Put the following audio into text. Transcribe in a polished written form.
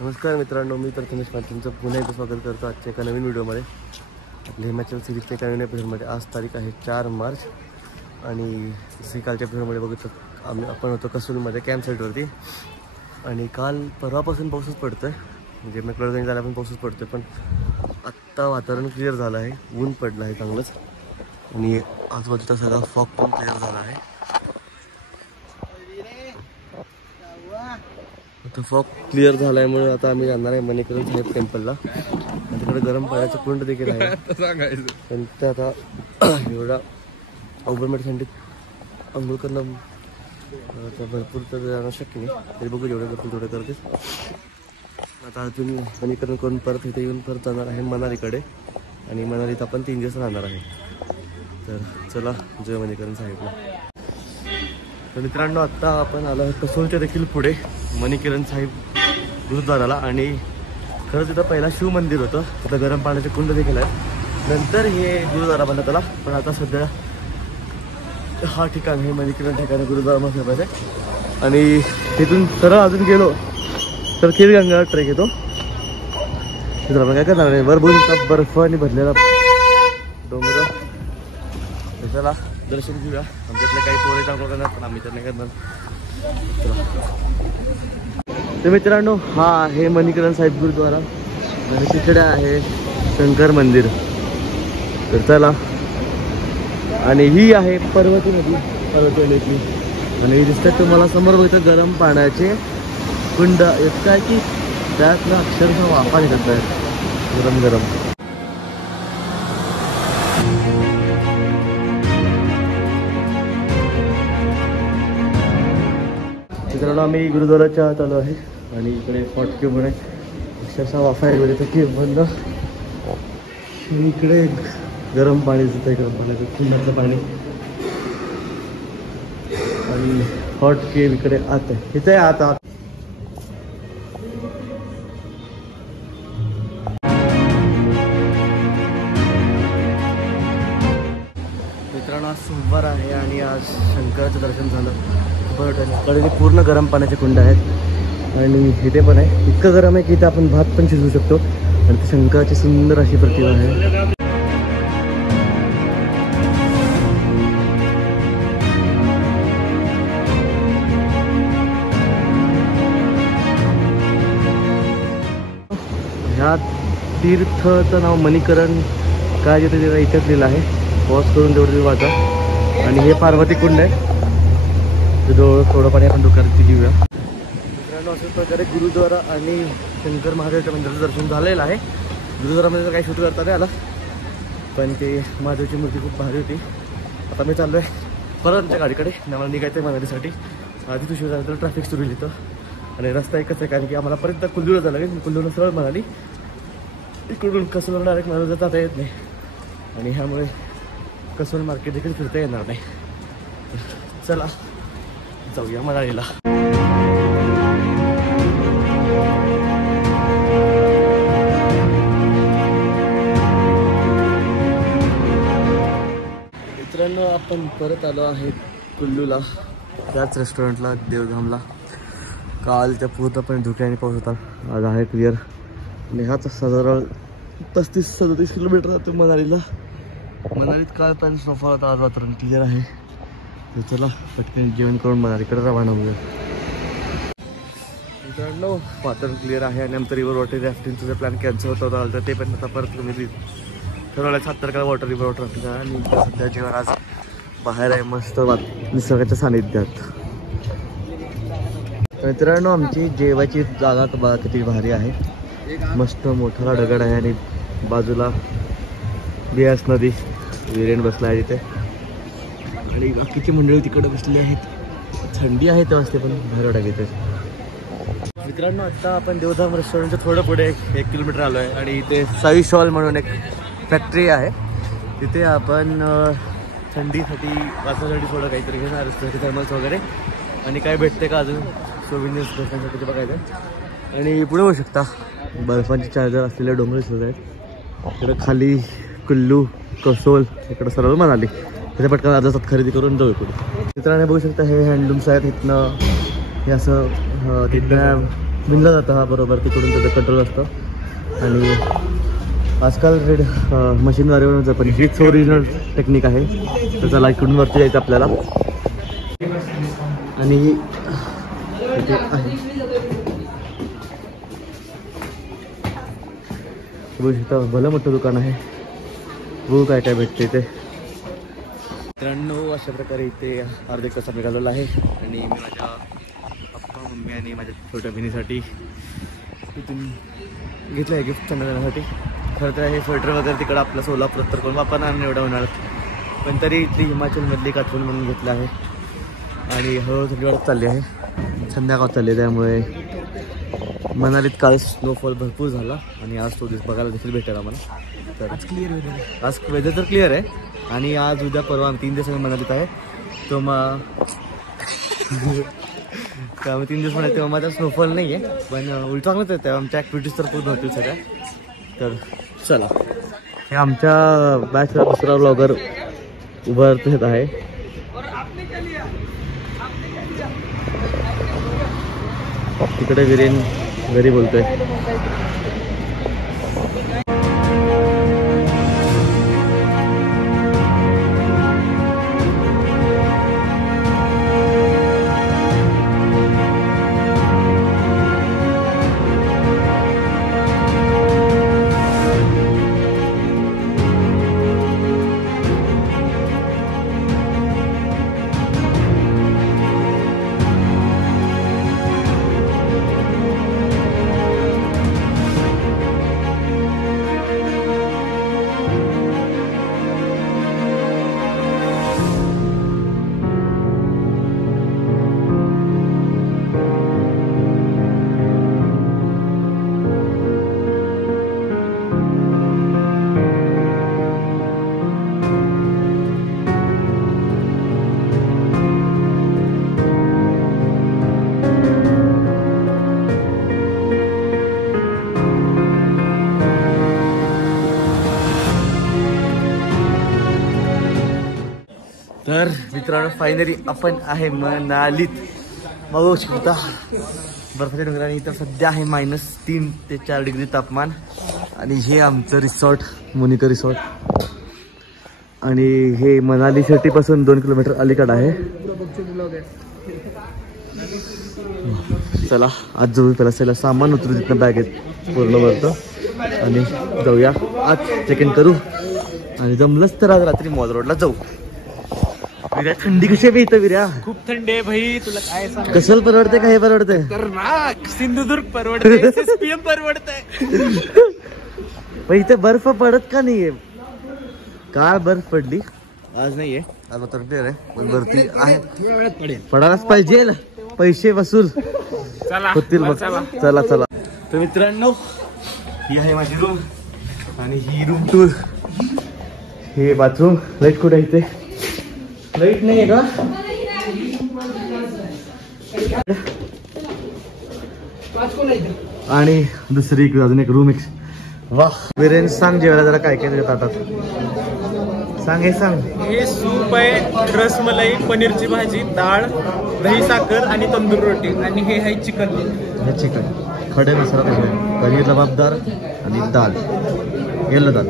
नमस्कार मित्रांनो, मी प्रथमेश पाटील तुमचं पुन्हा एकदा स्वागत करतो आजच्या एका नवीन व्हिडिओमध्ये. आपल्या हिमाचल सिरीजच्या एका नवीन एपिसोडमध्ये. आज तारीख आहे 4 मार्च आणि जसं कालच्या एपिसोडमध्ये बघतो आपण होतो कसोलमध्ये कॅम्प साईटवरती. आणि काल परवापासून पाऊसच पडतो आहे, म्हणजे मेकळगंज झाला पण पाऊसच पडतो आहे. पण आत्ता वातावरण क्लिअर झालं आहे, ऊन पडलं आहे चांगलंच आणि आजूबाजूचा सगळा फॉग पण क्लिअर झाला आहे. आता फॉग क्लिअर झाल्यामुळे आता आम्ही जाणार आहे मणिकरण साहेब टेम्पलला. तिकडे गरम पाण्याचं कुंड देखील आहे. पण ते आता एवढा ओव्हरमेट थंडीत अंघोळ करणं आता भरपूर तर जाणं शक्य नाही, तरी बघू जेवढे करतील तेवढे करतील. आता अजून मणिकरण करून परत इथे येऊन परत जाणार आहे मनालीकडे आणि मनालीत आपण 3 दिवस राहणार आहे. तर चला जय मणिकरण साहेबला. तर मित्रांनो, आत्ता आपण आलो आहे कसोलच्या देखील पुढे मणिकरण साहेब गुरुद्वाराला. आणि खरंच तिथं पहिला शिव मंदिर होतं, तिथं गरम पाण्याचे कुंड देखील आहे. नंतर हे गुरुद्वारा बनत आला, पण आता सध्या हा ठिकाण हे मणिकरण ठिकाण गुरुद्वारा साहेबाचं आहे. आणि तिथून सरळ अजून गेलो तर खीरगंगा ट्रेक येतो. तिथं आपण काय करणार आहे, वरभूमीचा बर्फ आणि भरलेला डोंगर. चला दर्शन घेऊया. आमच्यातले काही पोरे चांगलं करणार, पण आम्ही तर नाही करणार. तर मित्रांनो, हा आहे मणिकरण साहेब गुरुद्वारा आणि तिकडे आहे शंकर मंदिर. तर चला. आणि ही आहे पर्वती नदी, पर्वती नदी. आणि दिसतात तुम्हाला समोर बघितलं गरम पाण्याचे कुंड येत काय की त्यातनं अक्षरशः वाफा निघत आहेत गरम गरम. मित्रांनो, आम्ही गुरुद्वाराच्या आत आलो आहे आणि इकडे फॉट क्यूब आहे, अक्षरशः वाफा आहे वगैरे क्यूब बंद. इकडे गरम पाणी दिसत आहे, गरम पाण्याचं कुंडाचं पाणी. आणि हॉट केव इकडे आत आहे, इथे आत आत. मित्रांनो, आज सोमवार आहे आणि आज शंकराचं दर्शन झालं. कडे पूर्ण गरम पाण्याचे कुंड आहेत आणि इथे पण आहे. इतकं गरम आहे की इथे आपण भात पण शिजवू शकतो. आणि ती शंकराची सुंदर अशी प्रतिमा आहे. ह्या तीर्थचं नाव मणिकरण काय जिथे तिथं इथेच लिहिलं आहे. पॉज करून तेवढं वाचा. आणि हे पार्वती कुंड आहे, थोडं पाणी आपण दुकानात घेऊया. मित्रांनो, अशाच प्रकारे गुरुद्वारा आणि शंकर महादेवच्या मंदिराचं दर्शन झालेलं आहे. गुरुद्वारामध्ये तर काही शूट करता नाही आला, पण ते महादेवची मूर्ती खूप भारी होती. आता मी चाललो आहे परत आमच्या गाडीकडे. आम्हाला निघायचं आहे मनालीसाठी. आधी उशीर झाल्यानंतर ट्रॅफिक सुरू होईल इथं आणि रस्ता एकच आहे, कारण की आम्हाला परत कुल्लूला जायला लागेल. कुल्लूला सरळ म्हणाली इकडून कसोल डायरेक्ट मला जाता येत नाही आणि ह्यामुळे कसोल मार्केट देखील फिरता येणार नाही. चला जाऊया मनालीला. मित्रांनो, आपण परत आलो आहे कुल्लूला, त्याच रेस्टॉरंटला देवधामला. कालच्या पूर्णपणे धुक्याने पाऊस होता, आज आहे क्लिअर. आणि हाच साधारण 35-37 किलोमीटर जातो मनालीला. मनालीत काल पण स्नोफॉल होता, आज वातावरण क्लिअर आहे. तर चला पटकन जेवण करून मनालीकडे रवाना होऊया. मित्रांनो, वातावरण क्लिअर आहे आणि आमचं रिव्हर वॉटर राफ्टिंगचं जे प्लॅन कॅन्सल होता तर ते पण आता परत तुम्ही ठरवलं 7 तारखेला रिव्हर वॉटर राफ्टिंग. आणि सध्या जेवण आज बाहेर आहे, मस्त निसर्गाच्या सानिध्यात. मित्रांनो, आमची जेवायची जागा बघा किती भारी आहे. मस्त मोठा दगड आहे आणि बाजूला बियास नदी, विरेन बसला आहे तिथे आणि बाकीची मंडळी तिकडे बसली आहेत. थंडी आहे तेव्हा असते, पण बाहेर वाटा घेते. मित्रांनो, आता आपण देवधाम रेस्टॉरंटच्या थोडं पुढे 1 किलोमीटर आलो आहे आणि इथे साई शॉल म्हणून एक फॅक्टरी आहे. तिथे आपण थंडीसाठी वाचण्यासाठी थोडं काहीतरी घेणार असतं, थर्मल्स वगैरे. आणि काय भेटते का अजून सोविनियर्स भेटण्यासाठी ते बघायचं. आणि पुढे होऊ शकता बर्फांचे चार्जर असलेले डोंगर सुरू आहेत. इकडं खाली कुल्लू, कसोल, इकडं सरळ मनाली. तिथे पटकन आजात खरेदी करून जाऊ इकडे. मित्रांनो, बघू शकता हे हँडलूम्स आहेत. इथनं हे असं तिथनं बिनला जातं हा बरोबर, तिकडून त्याचं कंट्रोल असतं. आणि आजकाल रेड मशीनद्वारे बनवतं, पण हीच ओरिजिनल टेक्निक आहे. त्याचा इकडून वरती जायचं आपल्याला. आणि इथे आहे इथं भलं मोठं दुकान आहे. बघू काय काय भेटते इथे. मित्रांनो, अशा प्रकारे इथे अर्धे कसा निघालेला आहे. आणि मी माझ्या पप्पा मम्मी आणि माझ्या छोट्या बहिणीसाठी इथून घेतलं आहे गिफ्ट त्यांना देण्यासाठी. खरं तर हे स्वेटर वगैरे तिकडं आपलं सोलापूर तर कोण वापरणार नाही एवढं उन्हाळ्यात, पण तरी इथली हिमाचलमधली आठवण म्हणून घेतलं आहे. आणि हळूहळू थंडी वाढत चालली आहे, संध्याकाळ चालली, त्यामुळे मनालीत काल स्नोफॉल भरपूर झाला. आणि आज तो दिवस बघायला देखील भेटेल आम्हाला. तर आज क्लिअर वेदर, आज वेदर तर क्लिअर आहे. आणि आज उद्या परवा 3 दिवस आम्ही मनालीत आहे. तो मग 3 दिवस म्हणा तेव्हा माझा स्नोफॉल नाही आहे, पण उलट चांगलंच आहे. आमच्या ॲक्टिव्हिटीज तर पूर्ण होतील सगळ्या. तर चला, हे आमच्या बॅचला दुसरा ब्लॉगर उभारत आहे. तिकडे विरेन घरी बोलतोय. तर मित्रांनो, फायनली आपण आहे मनालीत. बघू शकता बर्फाच्या डोंगराने. इथं सध्या आहे -3 ते 4 डिग्री तापमान. आणि हे आमचं रिसॉर्ट, मोनिका रिसॉर्ट. आणि हे मनाली सिटीपासून 2 किलोमीटर अलीकडे आहे. चला आज जाऊ. पहिला त्याला सामान उतरू तिथनं बॅगेत पूर्ण भरतो आणि जाऊया आज. चेक इन करू आणि जमलंच तर आज रात्री मॉल रोडला जाऊ. विर्या, थंडी कशी आहे इथं विर्या? खूप थंडी आहे भाई, तुला काय सांग. कसं परवडते का हे परवडते? सिंधुदुर्ग परवडते, SSPM परवडतंय. पण इथे बर्फ पडत का नाहीये? काल बर्फ पडली, आज नाहीये. आज मात्र क्लिअर आहे, पण भरती आहे. पडायलाच पाहिजे, पैसे वसूल होतील मग. चला चला. तर मित्रांनो, ही आहे माझी रूम आणि ही रूम टूर. हे बाथरूम. लाईट कुठे इथे? लाईट नाही आहे का? आणि दुसरी अजून एक रूम. वाह वीरेन, सांग जेवायला जरा काय काय ताटात सांग. हे सांग. हे सूप आहे, रसमलाई, पनीरची भाजी, डाळ, दही साखर आणि तंदूर रोटी. आणि हे आहे चिकन. हे चिकन, खडे मसाला, पनीर लबाबदार आणि दाल, येल्लो दाल.